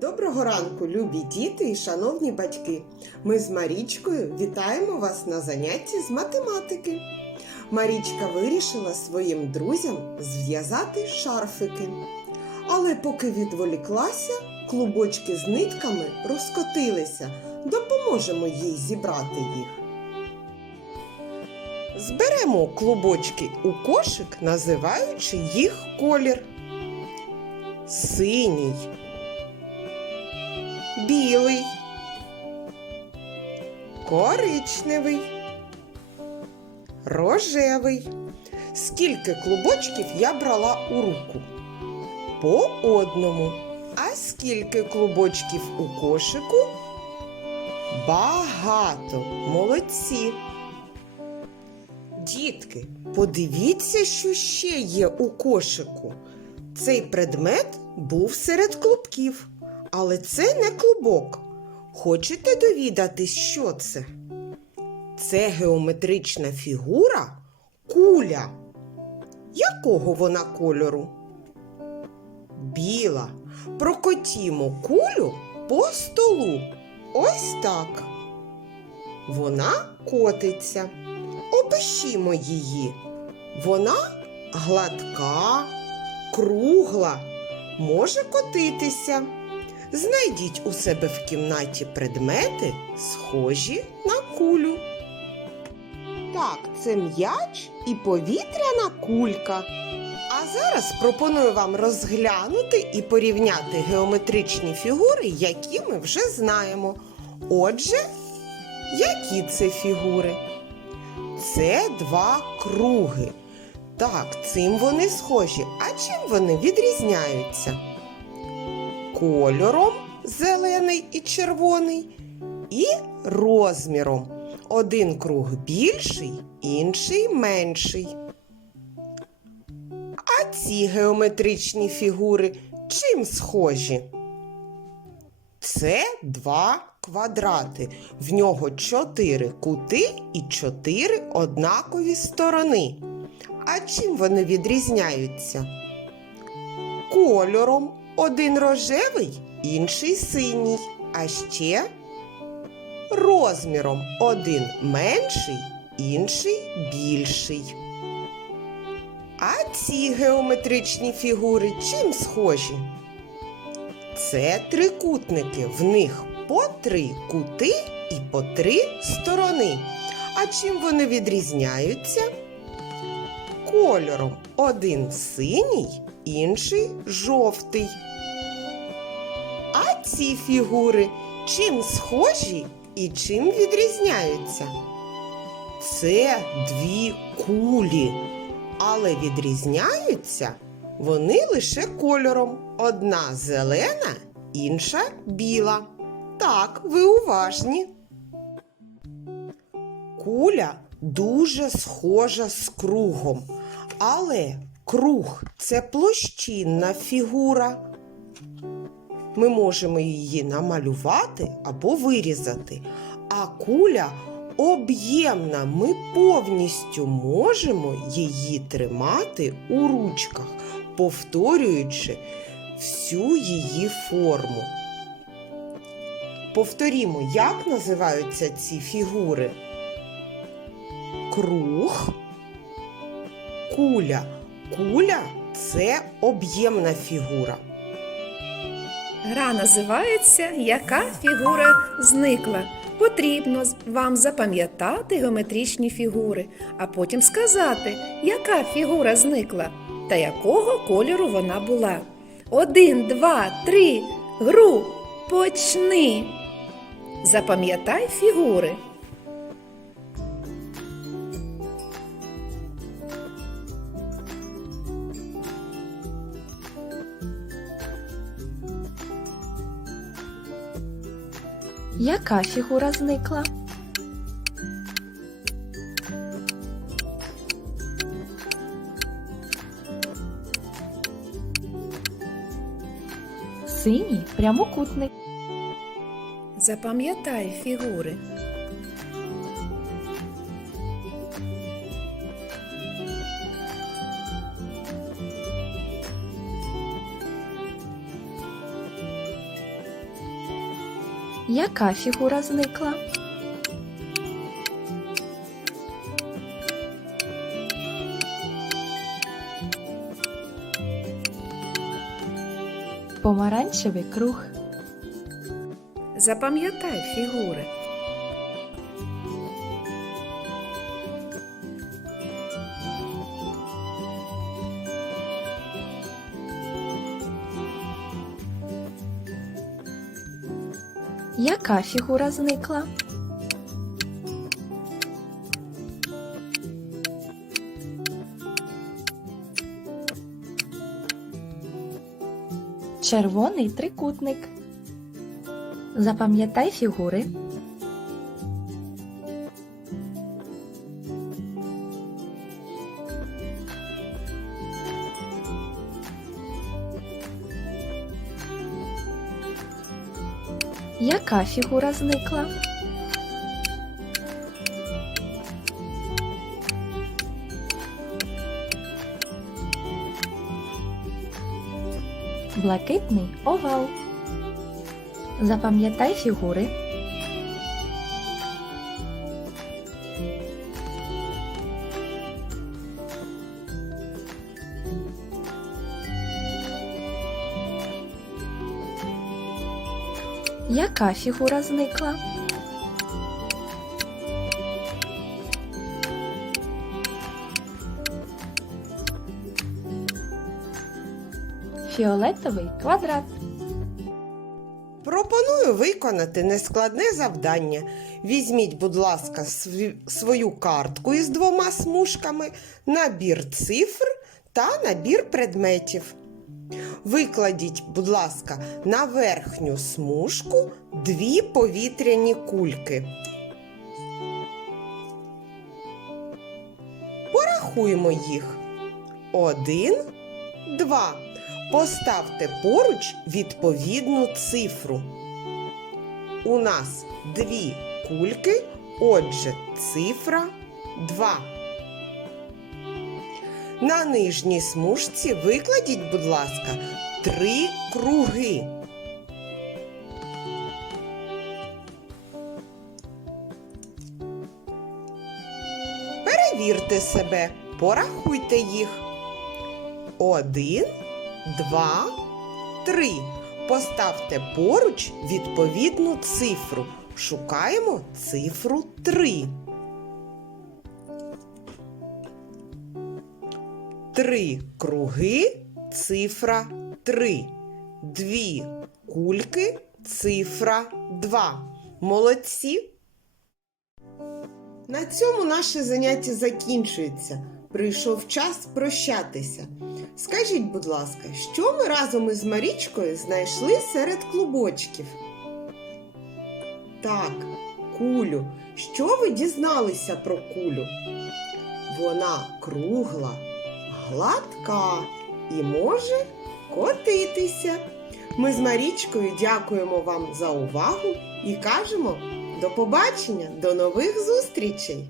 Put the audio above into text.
Доброго ранку, любі діти і шановні батьки! Ми з Марічкою вітаємо вас на занятті з математики. Марічка вирішила своїм друзям зв'язати шарфики. Але поки відволіклася, клубочки з нитками розкотилися. Допоможемо їй зібрати їх. Зберемо клубочки у кошик, називаючи їх колір. Синій білий, коричневий, рожевий. Скільки клубочків я брала у руку? По одному. А скільки клубочків у кошику? Багато. Молодці. Дітки, подивіться, що ще є у кошику. Цей предмет був серед клубків. Але це не клубок. Хочете довідатись, що це? Це геометрична фігура куля. Якого вона кольору? Біла. Прокотімо кулю по столу. Ось так. Вона котиться. Опишімо її. Вона гладка, кругла, може котитися. Знайдіть у себе в кімнаті предмети, схожі на кулю. Так, це м'яч і повітряна кулька. А зараз пропоную вам розглянути і порівняти геометричні фігури, які ми вже знаємо. Отже, які це фігури? Це два круги. Так, цим вони схожі. А чим вони відрізняються? Кольором зелений і червоний, і розміром. Один круг більший, інший менший. А ці геометричні фігури чим схожі? Це два квадрати. В нього чотири кути і чотири однакові сторони. А чим вони відрізняються? Кольором один рожевий, інший синій, а ще розміром один менший, інший більший. А ці геометричні фігури чим схожі? Це трикутники, в них по три кути і по три сторони. А чим вони відрізняються? Кольором один синій, інший жовтий. А ці фігури чим схожі і чим відрізняються? Це дві кулі, але відрізняються вони лише кольором. Одна зелена, інша біла. Так, ви уважні. Куля дуже схожа з кругом, але круг це площинна фігура ми можемо її намалювати або вирізати. А куля об'ємна, ми повністю можемо її тримати у ручках, повторюючи всю її форму. Повторімо, як називаються ці фігури? Круг, куля. Куля це об'ємна фігура. Гра називається Яка фігура зникла. Потрібно вам запам'ятати геометричні фігури, а потім сказати, яка фігура зникла та якого кольору вона була. Один, два, три. Гру почни. Запам'ятай фігури. Яка фігура зникла? Синій прямокутник. Запам'ятай фігури. Яка фігура зникла? Помаранчевий круг. Запам'ятай фігури. Яка фігура зникла? Червоний трикутник. Запам'ятай фігури. Яка фігура зникла? Блакитний овал. Запам'ятай фігури. Яка фігура зникла? Фіолетовий квадрат. Пропоную виконати нескладне завдання. Візьміть, будь ласка, свою картку із двома смужками, набір цифр та набір предметів. Викладіть, будь ласка, на верхню смужку дві повітряні кульки. Порахуємо їх. Один, два. Поставте поруч відповідну цифру. У нас дві кульки, отже, цифра 2. На нижній смужці викладіть, будь ласка, три круги. Перевірте себе, порахуйте їх. Один, два, три. Поставте поруч відповідну цифру. Шукаємо цифру 3. Три круги, цифра 3. Дві кульки, цифра 2. Молодці. На цьому наше заняття закінчується. Прийшов час прощатися. Скажіть, будь ласка, що ми разом із Марічкою знайшли серед клубочків? Так, кулю. Що ви дізналися про кулю? Вона кругла, гладка і може котитися. Ми з Марічкою дякуємо вам за увагу і кажемо до побачення, до нових зустрічей!